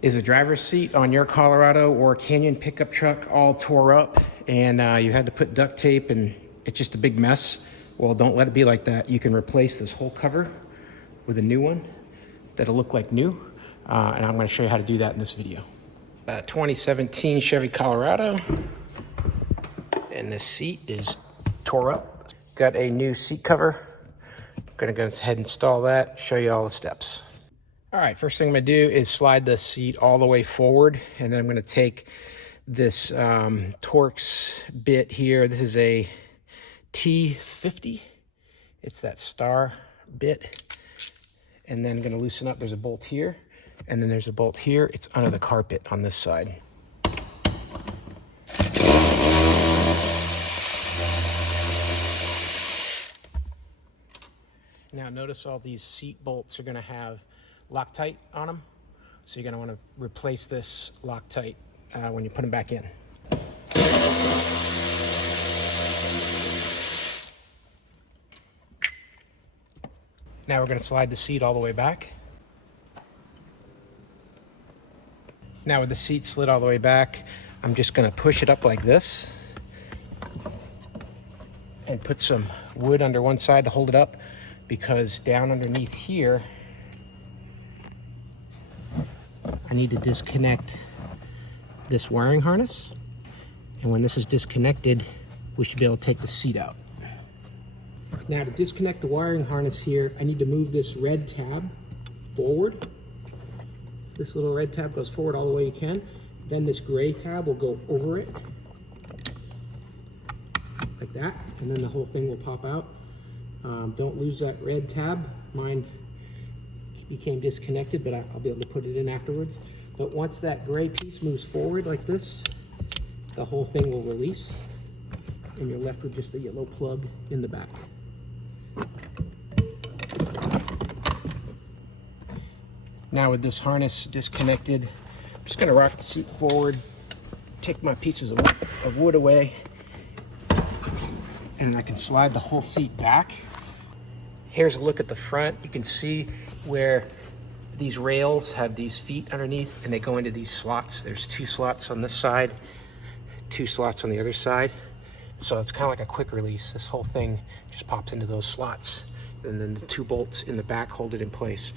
Is the driver's seat on your Colorado or Canyon pickup truck all tore up and you had to put duct tape and it's just a big mess? Well, don't let it be like that. You can replace this whole cover with a new one that'll look like new. And I'm gonna show you how to do that in this video. 2017 Chevy Colorado. And this seat is tore up. Got a new seat cover. Gonna go ahead and install that, show you all the steps. All right, first thing I'm gonna do is slide the seat all the way forward, and then I'm gonna take this Torx bit here. This is a T50. It's that star bit. And then I'm gonna loosen up, there's a bolt here, and then there's a bolt here. It's under the carpet on this side. Now notice all these seat bolts are gonna have Loctite on them. So you're gonna wanna replace this Loctite when you put them back in. Now we're gonna slide the seat all the way back. Now with the seat slid all the way back, I'm just gonna push it up like this and put some wood under one side to hold it up, because down underneath here, I need to disconnect this wiring harness. And when this is disconnected, we should be able to take the seat out. Now to disconnect the wiring harness here, I need to move this red tab forward. This little red tab goes forward all the way you can. Then this gray tab will go over it, like that, and then the whole thing will pop out. Don't lose that red tab. Mine became disconnected, but I'll be able to put it in afterwards. But once that gray piece moves forward like this, the whole thing will release, and you're left with just the yellow plug in the back. Now with this harness disconnected, I'm just gonna rock the seat forward, take my pieces of wood away, and I can slide the whole seat back. Here's a look at the front. You can see where these rails have these feet underneath and they go into these slots. There's 2 slots on this side, 2 slots on the other side. So it's kind of like a quick release. This whole thing just pops into those slots, and then the 2 bolts in the back hold it in place.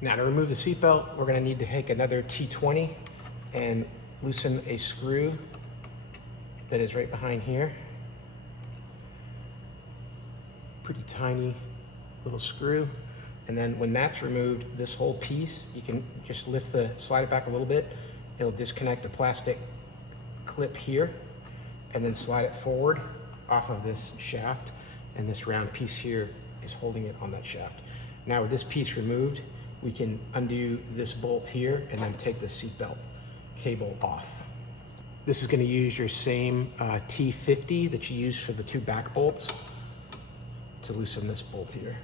Now to remove the seatbelt, we're gonna need to take another T20 and loosen a screw that is right behind here. Pretty tiny little screw. And then when that's removed, this whole piece, you can just slide it back a little bit. It'll disconnect a plastic clip here, and then slide it forward off of this shaft. And this round piece here is holding it on that shaft. Now with this piece removed, we can undo this bolt here and then take the seatbelt cable off. This is going to use your same T50 that you use for the 2 back bolts to loosen this bolt here.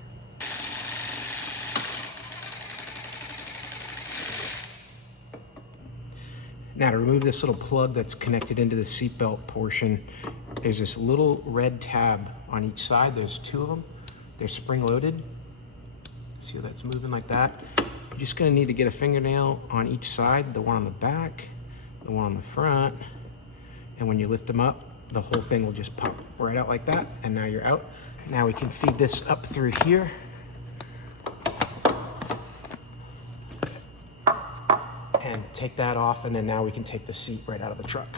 Now to remove this little plug that's connected into the seatbelt portion, there's this little red tab on each side. There's 2 of them. They're spring loaded. See how that's moving like that? You're just gonna need to get a fingernail on each side, the one on the back, the one on the front, and when you lift them up, the whole thing will just pop right out like that, and now you're out. Now we can feed this up through here. And take that off, and then now we can take the seat right out of the truck.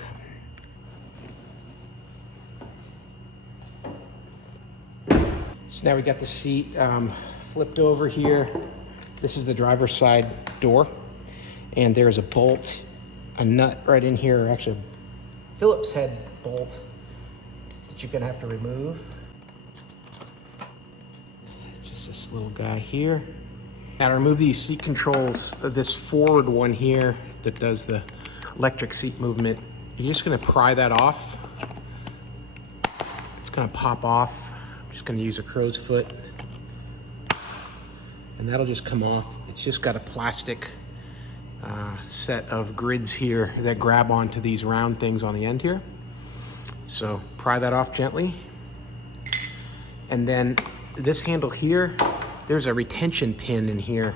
So now we got the seat flipped over here. This is the driver's side door, and there's a bolt, a nut right in here, actually a Phillips head bolt that you're gonna have to remove. Just this little guy here. Now to remove these seat controls, this forward one here that does the electric seat movement, you're just gonna pry that off. It's gonna pop off. I'm just gonna use a crow's foot, and that'll just come off. It's just got a plastic set of grids here that grab onto these round things on the end here. So pry that off gently. And then this handle here, there's a retention pin in here.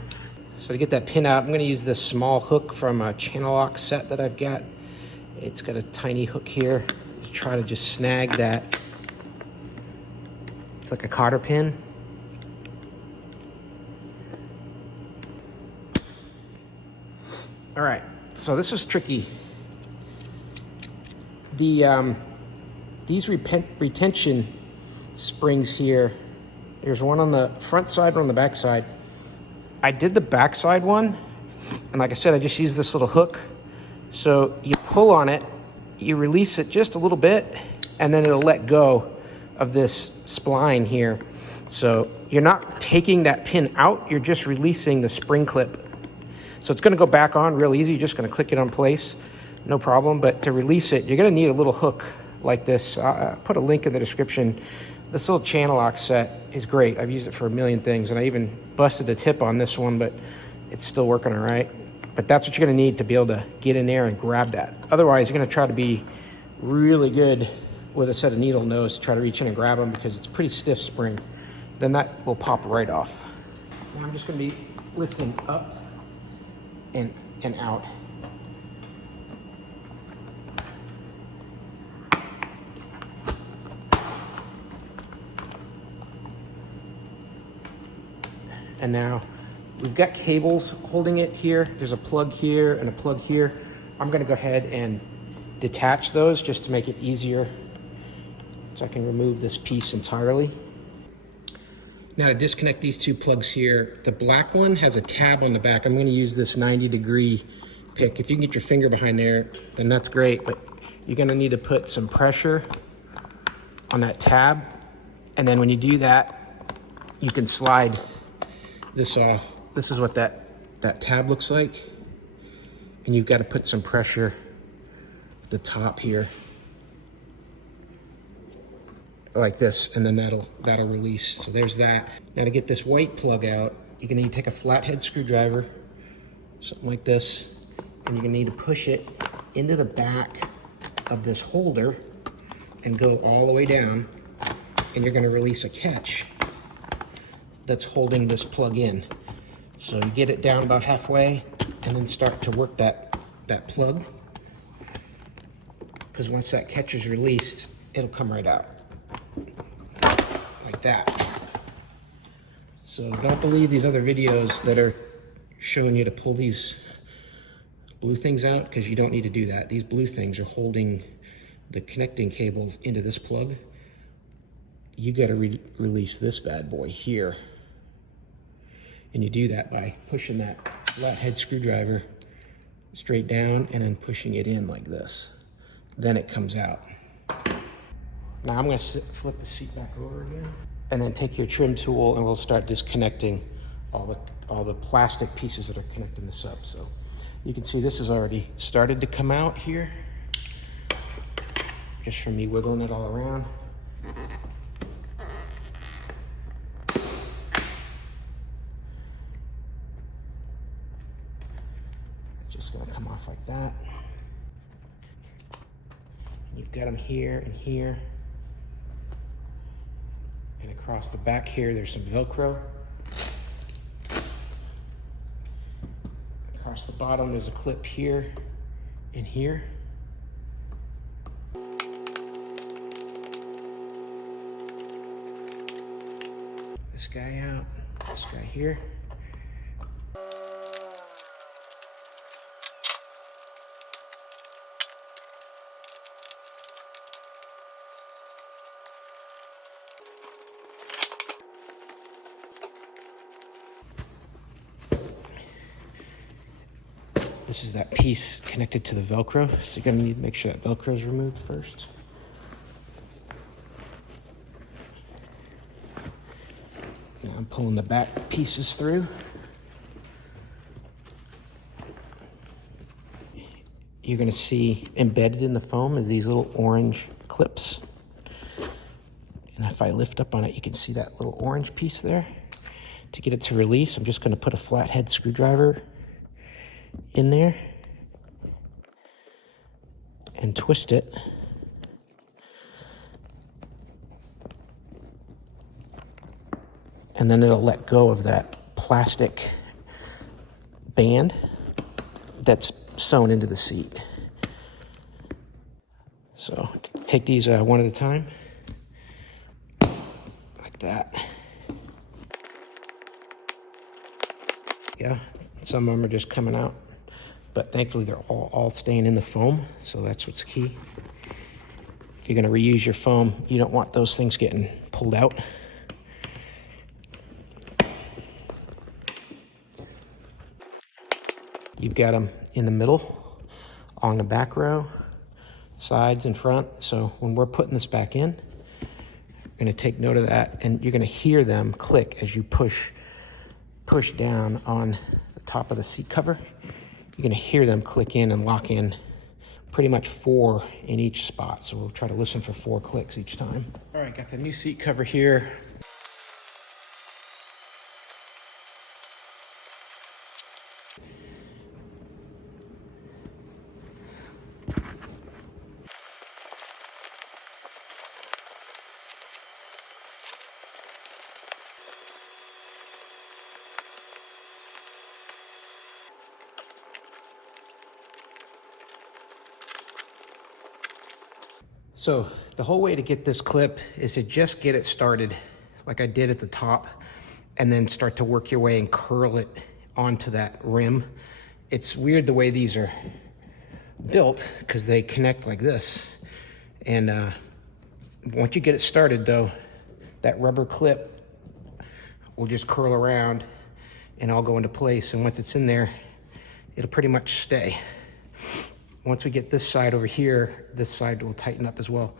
So to get that pin out, I'm gonna use this small hook from a channel lock set that I've got. It's got a tiny hook here to try to just snag that. It's like a cotter pin. All right, so this is tricky. These retention springs here, there's one on the front side, one on the back side. I did the back side one, and like I said, I just used this little hook. So you pull on it, you release it just a little bit, and then it'll let go of this spline here. So you're not taking that pin out, you're just releasing the spring clip. So it's gonna go back on real easy. You're just gonna click it on place, no problem. But to release it, you're gonna need a little hook like this. I'll put a link in the description. This little channel lock set is great. I've used it for a million things, and I even busted the tip on this one, but it's still working all right. But that's what you're gonna need to be able to get in there and grab that. Otherwise, you're gonna try to be really good with a set of needle nose to try to reach in and grab them, because it's a pretty stiff spring. Then that will pop right off. Now I'm just gonna be lifting up and out. And now we've got cables holding it here. There's a plug here and a plug here. I'm gonna go ahead and detach those just to make it easier, so I can remove this piece entirely. Now to disconnect these two plugs here, the black one has a tab on the back. I'm gonna use this 90-degree pick. If you can get your finger behind there, then that's great, but you're gonna need to put some pressure on that tab. And then when you do that, you can slide this off. This is what that tab looks like. And you've got to put some pressure at the top here, like this, and then that'll release. So there's that. Now to get this white plug out, you're gonna need to take a flathead screwdriver, something like this, and you're gonna need to push it into the back of this holder and go all the way down, and you're gonna release a catch that's holding this plug in. So you get it down about halfway and then start to work that plug, because once that catch is released, it'll come right out. Like that. So don't believe these other videos that are showing you to pull these blue things out, because you don't need to do that. These blue things are holding the connecting cables into this plug. You gotta release this bad boy here. And you do that by pushing that flathead screwdriver straight down and then pushing it in like this. Then it comes out. Now I'm gonna flip the seat back over again, and then take your trim tool and we'll start disconnecting all the plastic pieces that are connecting this up. So you can see this has already started to come out here, just from me wiggling it all around. Just gonna come off like that. You've got them here and here. And across the back here, there's some Velcro. Across the bottom, there's a clip here and here. This guy out, this guy here. This is that piece connected to the Velcro, so you're gonna need to make sure that Velcro is removed first. Now I'm pulling the back pieces through. You're gonna see embedded in the foam is these little orange clips. And if I lift up on it, you can see that little orange piece there. To get it to release, I'm just gonna put a flathead screwdriver in there and twist it, and then it'll let go of that plastic band that's sewn into the seat. So take these one at a time, like that. Yeah, some of them are just coming out, but thankfully they're all staying in the foam, so that's what's key. If you're going to reuse your foam, you don't want those things getting pulled out. You've got them in the middle, along the back row, sides and front. So when we're putting this back in, you're going to take note of that, and you're going to hear them click as you push down on the top of the seat cover. You're going to hear them click in and lock in, pretty much 4 in each spot. So we'll try to listen for 4 clicks each time. All right, got the new seat cover here. So the whole way to get this clip is to just get it started like I did at the top, and then start to work your way and curl it onto that rim. It's weird the way these are built because they connect like this. And once you get it started though, that rubber clip will just curl around and all go into place. And once it's in there, it'll pretty much stay. Once we get this side over here, this side will tighten up as well.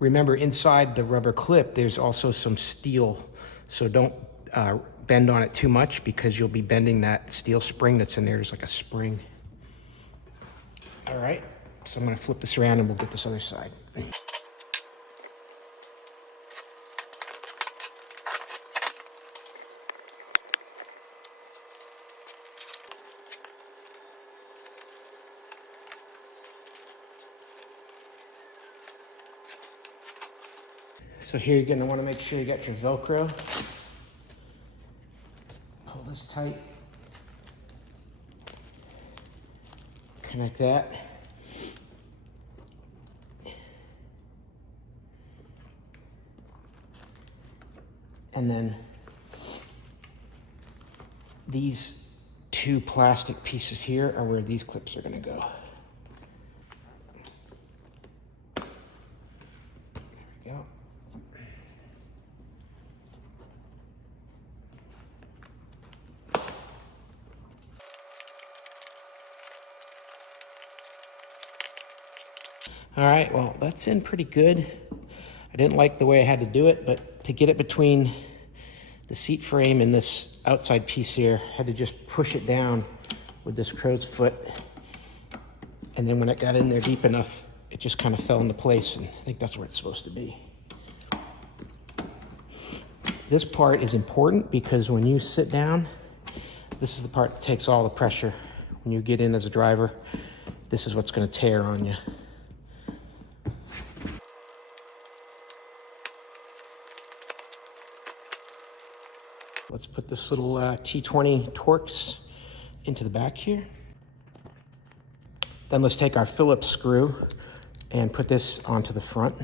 Remember, inside the rubber clip, there's also some steel, so don't bend on it too much because you'll be bending that steel spring that's in there. There's like a spring. All right, so I'm gonna flip this around and we'll get this other side. So here you're gonna wanna make sure you got your Velcro. Pull this tight. Connect that. And then these 2 plastic pieces here are where these clips are gonna go. There we go. All right, well, that's in pretty good. I didn't like the way I had to do it, but to get it between the seat frame and this outside piece here, I had to just push it down with this crow's foot. And then when it got in there deep enough, it just kind of fell into place, and I think that's where it's supposed to be. This part is important because when you sit down, this is the part that takes all the pressure. When you get in as a driver, this is what's going to tear on you. Let's put this little T20 Torx into the back here. Then let's take our Phillips screw and put this onto the front.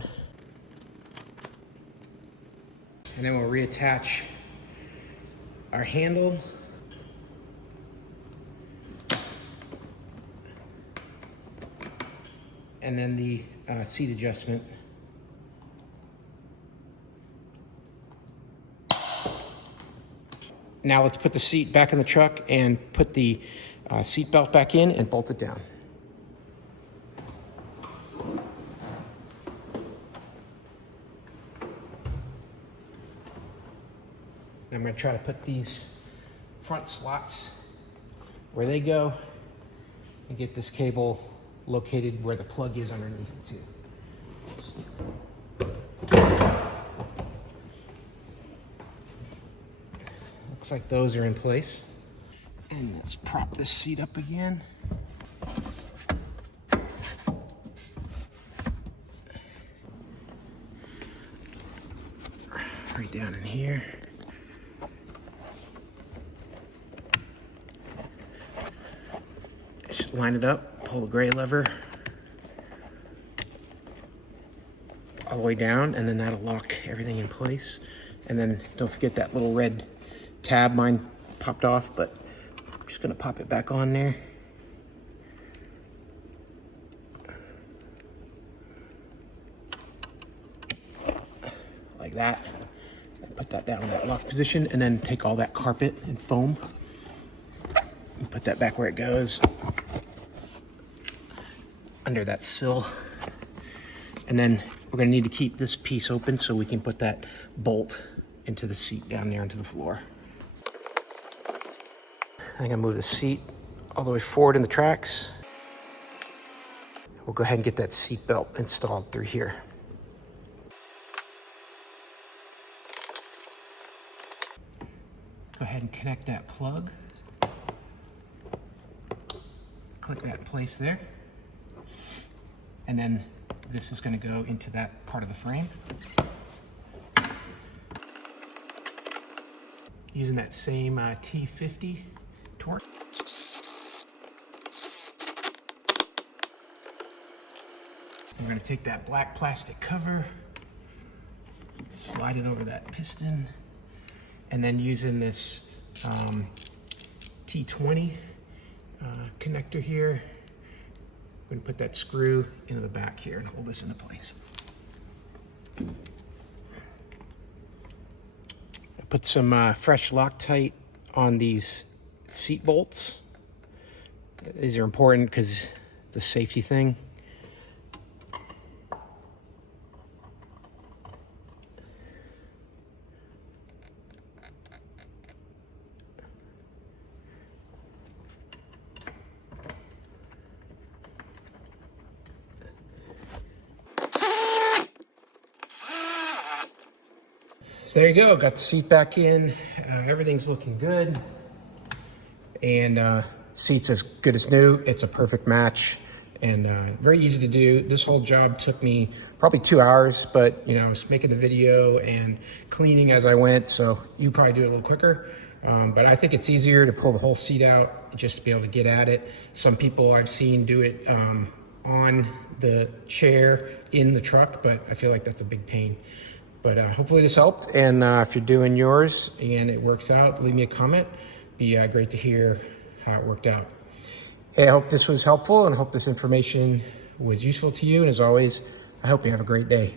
And then we'll reattach our handle. And then the seat adjustment. Now let's put the seat back in the truck and put the seat belt back in and bolt it down. I'm going to try to put these front slots where they go and get this cable located where the plug is underneath too. Looks like those are in place. And let's prop this seat up again. Right down in here. line it up, pull the gray lever all the way down, and then that'll lock everything in place. And then don't forget that little red tab. Mine popped off, but I'm just gonna pop it back on there. Like that. And put that down in that lock position, and then take all that carpet and foam and put that back where it goes, under that sill. And then we're gonna need to keep this piece open so we can put that bolt into the seat down there into the floor. I'm gonna move the seat all the way forward in the tracks. We'll go ahead and get that seat belt installed through here. Go ahead and connect that plug. Click that in place there. And then this is going to go into that part of the frame. Using that same T50 torque. I'm going to take that black plastic cover, slide it over that piston, and then using this T20 connector here, we're gonna put that screw into the back here and hold this into place. I put some fresh Loctite on these seat bolts. These are important because it's a safety thing. So there you go, got the seat back in. Everything's looking good. And seat's as good as new. It's a perfect match and very easy to do. This whole job took me probably 2 hours, but I was making the video and cleaning as I went, so you probably do it a little quicker. But I think it's easier to pull the whole seat out just to be able to get at it. Some people I've seen do it on the chair in the truck, but I feel like that's a big pain. But hopefully this helped, and if you're doing yours and it works out, leave me a comment. Be great to hear how it worked out. Hey, I hope this was helpful and I hope this information was useful to you. And as always, I hope you have a great day.